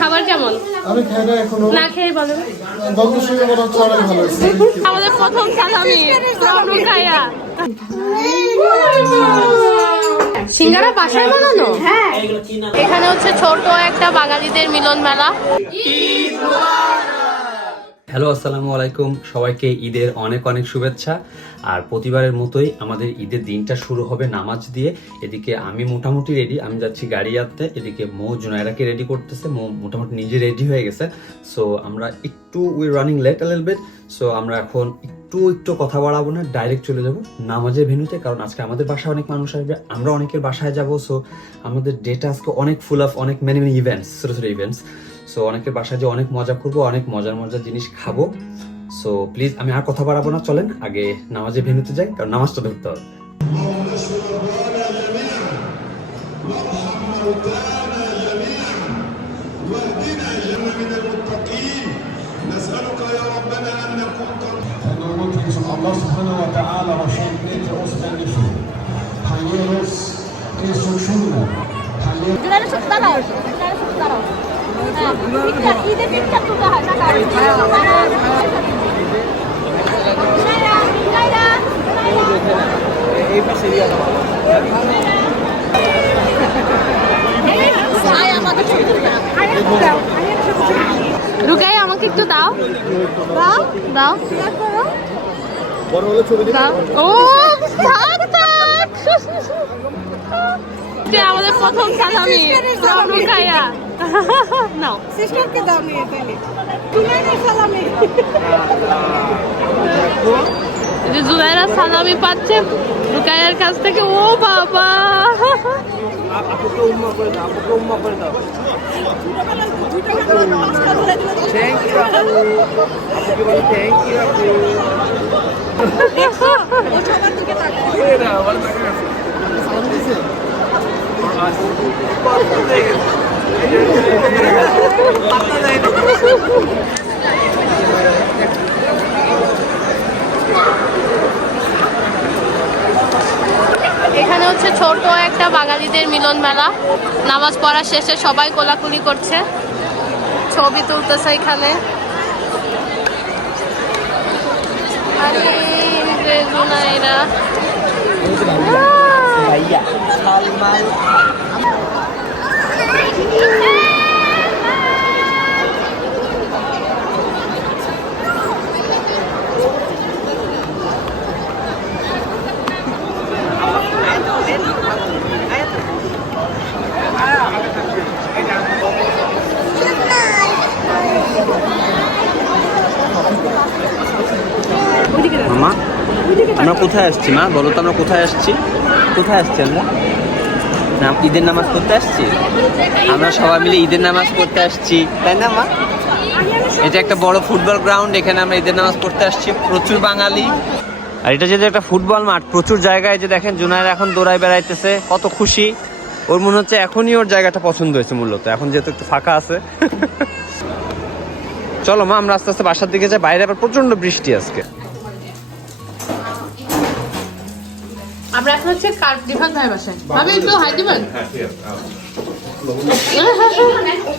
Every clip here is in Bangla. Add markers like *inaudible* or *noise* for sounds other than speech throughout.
খাবার কেমন? আমি খাই না এখনও। না খেয়ে বলো। গল্পের সঙ্গে মনে হচ্ছে অনেক ভালো আমাদের প্রথম সালামি রুকাইয়া সিঙ্গারা বাসায় বানানো? হ্যাঁ এখানে হচ্ছে ছোট একটা বাঙালিদের মিলন মেলা। হ্যালো, আসসালামু আলাইকুম। সবাইকে ঈদের অনেক অনেক শুভেচ্ছা। আর প্রতিবারের মতোই আমাদের ঈদের দিনটা শুরু হবে নামাজ দিয়ে। এদিকে আমি মোটামুটি রেডি আমি যাচ্ছি গাড়ি আনতে। এদিকে মৌ জুনায়রাকে রেডি করতেছে। মৌ মোটামুটি নিজে রেডি হয়ে গেছে। সো আমরা একটু we running late a little bit so আমরা এখন একটু একটু কথা বাড়াবো না ডাইরেক্ট চলে যাব নামাজের ভেন্যুতে। কারণ আজকে আমাদের বাসায় অনেক মানুষ আসবে, আমরা অনেকের বাসায় যাব। সো আমাদের ডেটা আজকে অনেক ফুল অফ অনেক মেনি মেনি ইভেন্টস ছোটো ছোটো ইভেন্টস সো অনেকের বাসায় যে অনেক মজা করব অনেক মজার মজার জিনিস খাব। সো প্লিজ আমি আর কথা বাড়াবো না চলেন। আগে নামাজের ভেন্যুতে যাই কারণ নামাজটা ধরতে হবে। রুকাইয়া আমাকে একটু দাও। দাও দাও। দাও। ও থাক থাক। আমাদের প্রথম সালামি রুকাইয়া নাও সিস্টারকে দাও নিয়ে তাহলে জুলাইয়ের সালামি যে জুলাইরা সালামি পাচ্ছে রুকাইয়ার কাছ থেকে ও বাবা এখানে হচ্ছে ছোট একটা বাঙালিদের মিলন মেলা নামাজ পড়া শেষে সবাই কোলাকুলি করছে ছবি তুলতেছে এখানে আরে রে জুনাইরা। আহ! মামা আমরা কোথায় আসছি মা? বলো তো আমরা কোথায় আসছি? কোথায় আসছি আমরা? না ঈদের নামাজ পড়তে আসছি? আমরা সবাই মিলে ঈদের নামাজ পড়তে আসছি। তাই না, মা? এটা একটা বড় ফুটবল গ্রাউন্ড, এখানে আমরা ঈদের নামাজ পড়তে আসছি। প্রচুর বাঙালি। আর এটা যেহেতু একটা ফুটবল মাঠ, প্রচুর জায়গায় যে দেখেন জুনায়ের এখন দৌড়ায় বেড়াইতেছে, কত খুশি। ওর মনে হচ্ছে এখনই ওর জায়গাটা পছন্দ হয়েছে মূলত, এখন যেহেতু একটু ফাঁকা আছে। *laughs* চলো, মা, আমরা আস্তে আস্তে বাসার দিকে যাই, বাইরে আবার প্রচণ্ড বৃষ্টি আজকে। আমরা এখন হচ্ছে কার দিভাগ ভাই বাসায়। ভাবি একটু হাই দিবেন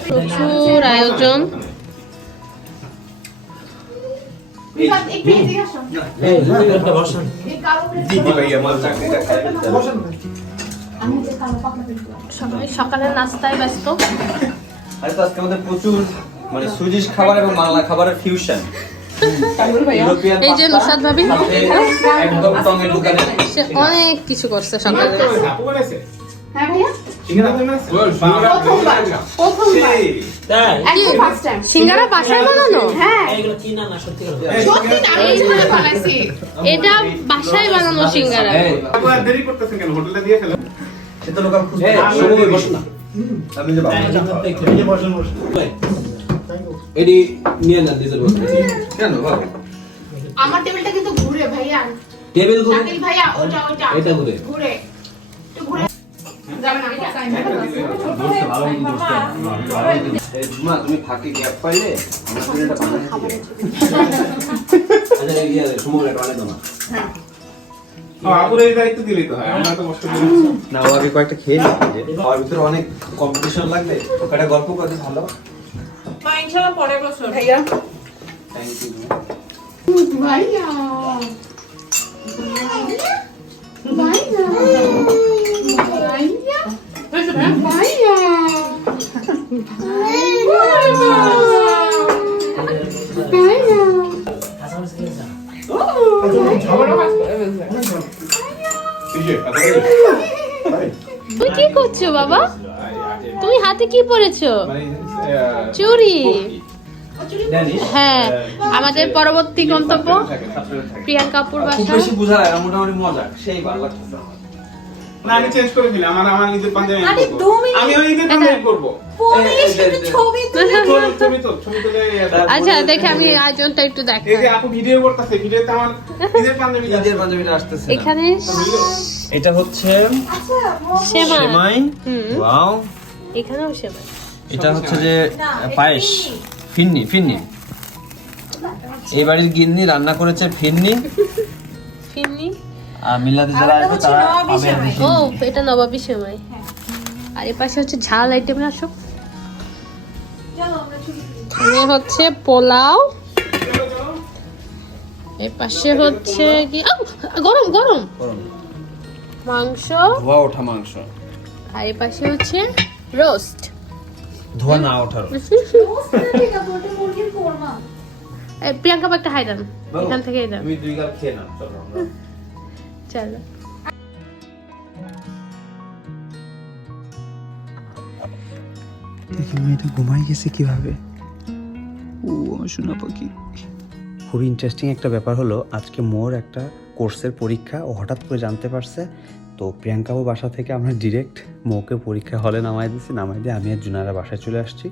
প্রচুর আয়োজন। সবাই সকালের নাস্তায় ব্যস্ত। আজকে আমাদের প্রচুর মানে সুইডিশ খাবার এবং বাংলা খাবারের ফিউশন এই যে নুসাদ ভাবি। সে অনেক কিছু করছে সকালে। সিঙ্গারা বাসায় বানানো? এটা বাসায় বানানো সিঙ্গারা। দেরি করতেছেন কেন? হোটেলে দিয়ে ফেলেন সে তো লোকাল খুঁজতে আমি যে বাবা। এডি নিয়ে নেন ডিজেল কেন বাবা আমার টেবিলটা কিন্তু ঘুরে ভাইয়া। টেবিল শাকিল ভাইয়া ওটা ওটা। এটা ঘুরে। ঘুরে। একটু ঘুরে। যাবে না এটা এই মা তুমি ফাঁকে গ্যাপ পাইলে আমার জন্য বানাই আচ্ছা বানাই দাও না দিলেই তো হয় আমরা তো কষ্ট করি না ও আগে কয়েকটা খেয়ে নিচ্ছি খাওয়ার ভিতরে অনেক কম্পিটিশন লাগবে। একটা গল্প করতে ভালো। ভাইয়া। থ্যাংক ইউ ভাইয়া ভাইয়া ভাইয়া। ভাইয়া। তুমি কি করছ বাবা? তুমি হাতে কি পরেছো? চুরি। হ্যাঁ আমাদের পরবর্তী গন্তব্য? প্রিয়াঙ্কাপুর কাপুর বাসা। বেশি বোঝা লাগে না, মোটামুটি মজা সেই ভালো লাগছে না আমি চেঞ্জ করে দিলাম আমার আমার নিজের পাঞ্জাবি আমি দু মিনিট। আমি ওই ঈদের পাঞ্জাবি করব আচ্ছা দেখে আমি আয়োজনটা একটু এই যে আপু ভিডিও করতেছে ভিডিওতে আমার ঈদের পাঞ্জাবি ঈদের পাঞ্জাবিটা আসতেছে এখানে এটা হচ্ছে সেমা সেমাই। হুম। ওয়াও। এখানেও সেমা এটা হচ্ছে যে পায়েস। ফিন্নি ফিন্নি এই বাড়ির গিন্নি রান্না করেছে ফিন্নি ফিরনি? আর মিলাতে যারা আসবে তারা ও এটা নবাবী সেমাই। আর এর পাশে হচ্ছে ঝাল আইটেমে আসো। এখানে হচ্ছে পোলাও। এর পাশে হচ্ছে কি? গরম গরম। গরম। মাংস। ধোয়া ওঠা মাংস। আর এর পাশে হচ্ছে রোস্ট। ধোয়া না ওঠার প্রিয়াঙ্কা একটা হাই দেন এখান থেকে দেন তুমি দুই গাল খেয়ে নাও চলো চলো। দেখি মেয়েটা ঘুমাই গেছে কীভাবে? ও আমার শোনা পাখি। খুবই ইন্টারেস্টিং একটা ব্যাপার হলো আজকে মোর একটা কোর্সের পরীক্ষা ও হঠাৎ করে জানতে পারছে তো প্রিয়াঙ্কাবু বাসা থেকে আমরা ডিরেক্ট মৌকে পরীক্ষা হলে নামাই দিয়েছি। নামাই দিয়ে আমি আর জুনারা বাসায় চলে আসছি।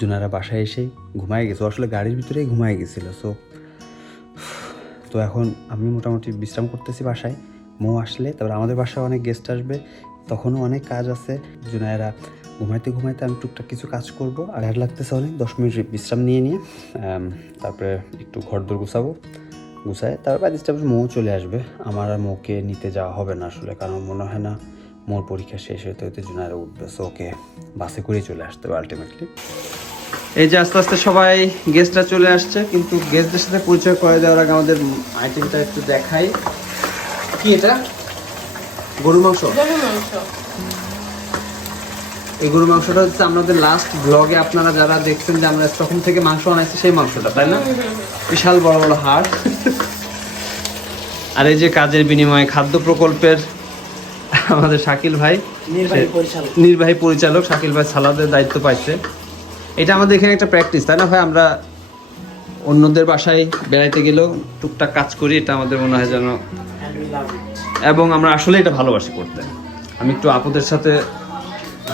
জুনারা বাসায় এসেই ঘুমায় গেছে। আসলে গাড়ির ভিতরেই ঘুমায় গেছিল। সো তো এখন আমি মোটামুটি বিশ্রাম করতেছি বাসায়। মৌ আসলে, তারপর আমাদের বাসায় অনেক গেস্ট আসবে। তখনও অনেক কাজ আছে। জুনায়েরা ঘুমাইতে ঘুমাইতে আমি টুকটাক কিছু কাজ করব। আর লাগতেছে অনেক। দশ মিনিট বিশ্রাম নিয়ে নিয়ে তারপরে একটু ঘর দোর গুছাবো। গুছায়, তারপর বাই মৌ চলে আসবে। আমার আর মৌকে নিতে যাওয়া হবে না আসলে, কারণ মনে হয় না মোর পরীক্ষা শেষ হতে হতে জুনায়েরা উঠবে। সো ওকে বাসে করেই চলে আসতে হবে আলটিমেটলি এই যে আস্তে আস্তে সবাই গেস্টরা চলে আসছে, কিন্তু গেস্টদের সাথে পরিচয় করে দেওয়ার আগে আমাদের আইটেমটা একটু দেখাই। কি এটা? গরু মাংস। এই গরু মাংসটা হচ্ছে আমাদের লাস্ট ব্লগে আপনারা যারা দেখছেন যে আমরা তখন থেকে মাংস আনাইছি সেই মাংসটা তাই না? বিশাল বড় বড় হাড়। আর এই যে কাজের বিনিময়ে খাদ্য প্রকল্পের আমাদের শাকিল ভাই নির্বাহী পরিচালক। শাকিল ভাই সালাদের দায়িত্ব পাইছে। এটা আমাদের এখানে একটা প্র্যাকটিস তাই না ভাই? আমরা অন্যদের বাসায় বেড়াইতে গেলেও টুকটাক কাজ করি এটা আমাদের মনে হয় যেন এবং আমরা আসলে এটা ভালোবাসি করতে। আমি একটু আপুদের সাথে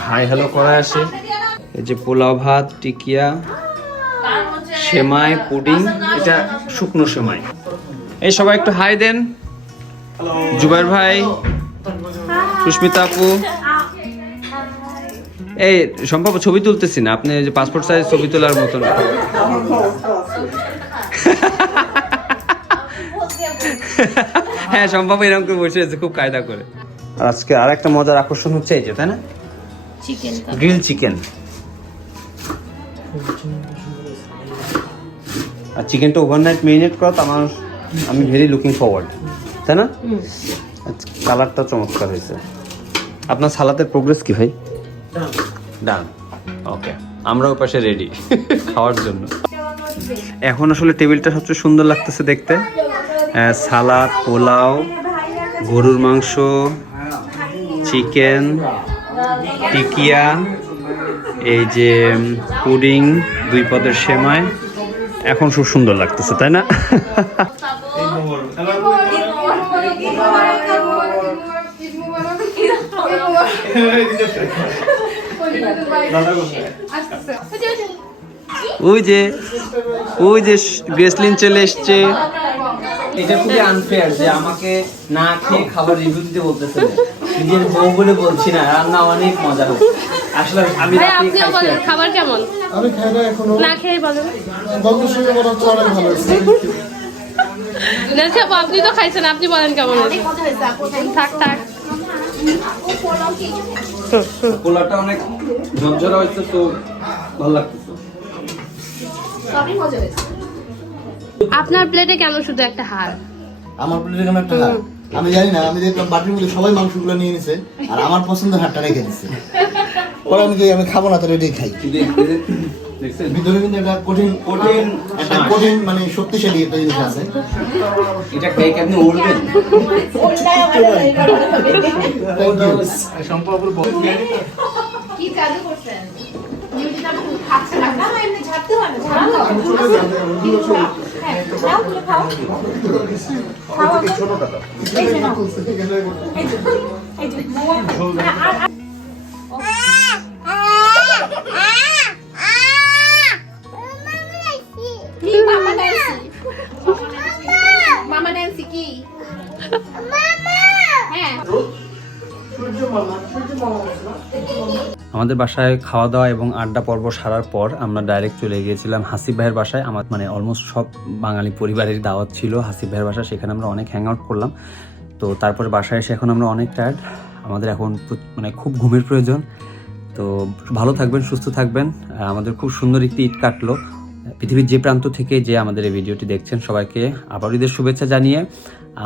হাই হ্যালো করা আছে এই যে পোলাও ভাত, টিকিয়া, সেমাই, পুডিং, এটা শুকনো সেমাই। এই সবাই একটু হাই দেন। জুবাইর ভাই, সুস্মিতা আপু। এই সম্ভব ছবি তুলতেছি না, আপনি যে পাসপোর্ট সাইজ ছবি তোলার মতন। হ্যাঁ সম্ভব এরকম করে বসে আছে, খুব কায়দা করে। আজকে আর একটা মজার আকর্ষণ হচ্ছে এই যে, তাই না? চিকেন গ্রিল চিকেন আর চিকেনটা ওভারনাইট মেরিনেট করা তো আমার আমি ভেরি লুকিং ফরওয়ার্ড তাই না? কালারটা চমৎকার হয়েছে। আপনার সালাতের প্রোগ্রেস কি ভাই? ডান ওকে আমরাও পাশে রেডি খাওয়ার জন্য। এখন আসলে টেবিলটা সবচেয়ে সুন্দর লাগতেছে দেখতে। সালাদ পোলাও গরুর মাংস চিকেন টিকিয়া, এই যে পুডিং, দুই পদের সেমাই। এখন খুব সুন্দর লাগতেছে, তাই না? ওই যে ওই যে গ্রেসলিন চলে এসছে। এটা খুবই আনফেয়ার যে আমাকে না খেয়ে খাবার রিভিউ দিতে বলতেছে। নিজের বউ বলে বলছি না রান্না অনেক মজা আসলে আমি আপনিও বলেন খাবার কেমন? আমি খাই না এখনও। না খেয়ে বলেন। গল্প শুনে হচ্ছে অনেক ভালো হয়েছে। নেলসি আপনি তো খাইছেন আপনি বলেন কেমন হয়েছে? থাক থাক। পোলাটা অনেক ঝরঝরা হয়েছে তো ভালো লাগতেছে। আপনার প্লেটে কেন শুধু একটা হার আমার প্লেটে কেন একটা হাড়? আমি জানি না আমি দেখলাম বাটির মধ্যে সবাই মাংসগুলো নিয়ে নিছে আর আমার পছন্দের হাটটা রেখে দিছে। পরে আমি কি আমি খাব না তাহলে এটাই খাই। দেখছেন? ভিতরে কিন্তু একটা কঠিন কঠিন একটা কঠিন মানে শক্তিশালী একটা জিনিস আছে। এটা খেয়ে আপনি উড়বেন? কি জাদু করছেন? না। না এমনি ঝাড়তে হয় না। ঝাড়ানো আমাদের বাসায় খাওয়া দাওয়া এবং আড্ডা পর্ব সারার পর আমরা ডাইরেক্ট চলে গিয়েছিলাম হাসিব ভাইয়ের বাসায়। আমার মানে অলমোস্ট সব বাঙালি পরিবারের দাওয়াত ছিল হাসিব ভাইয়ের বাসা সেখানে আমরা অনেক হ্যাং আউট করলাম। তো তারপরে বাসায় এসে এখন আমরা অনেক টায়ার্ড আমাদের এখন মানে খুব ঘুমের প্রয়োজন। তো ভালো থাকবেন, সুস্থ থাকবেন। আমাদের খুব সুন্দর একটি ঈদ কাটলো। পৃথিবীর যে প্রান্ত থেকে যে আমাদের এই ভিডিওটি দেখছেন সবাইকে আবার ঈদের শুভেচ্ছা জানিয়ে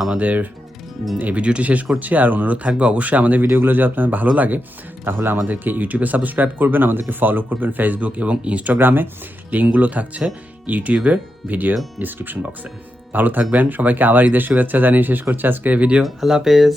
আমাদের এই ভিডিওটি শেষ করছি আর অনুরোধ থাকবে অবশ্যই আমাদের ভিডিওগুলো যদি আপনার ভালো লাগে, তাহলে আমাদেরকে ইউটিউবে সাবস্ক্রাইব করবেন, আমাদেরকে ফলো করবেন ফেসবুক এবং ইনস্টাগ্রামে লিঙ্কগুলো থাকছে ইউটিউবের ভিডিও ডিসক্রিপশন বক্সে ভালো থাকবেন, সবাইকে আবার ঈদের শুভেচ্ছা জানিয়ে শেষ করছি আজকে ভিডিও আল্লাহ হাফেজ।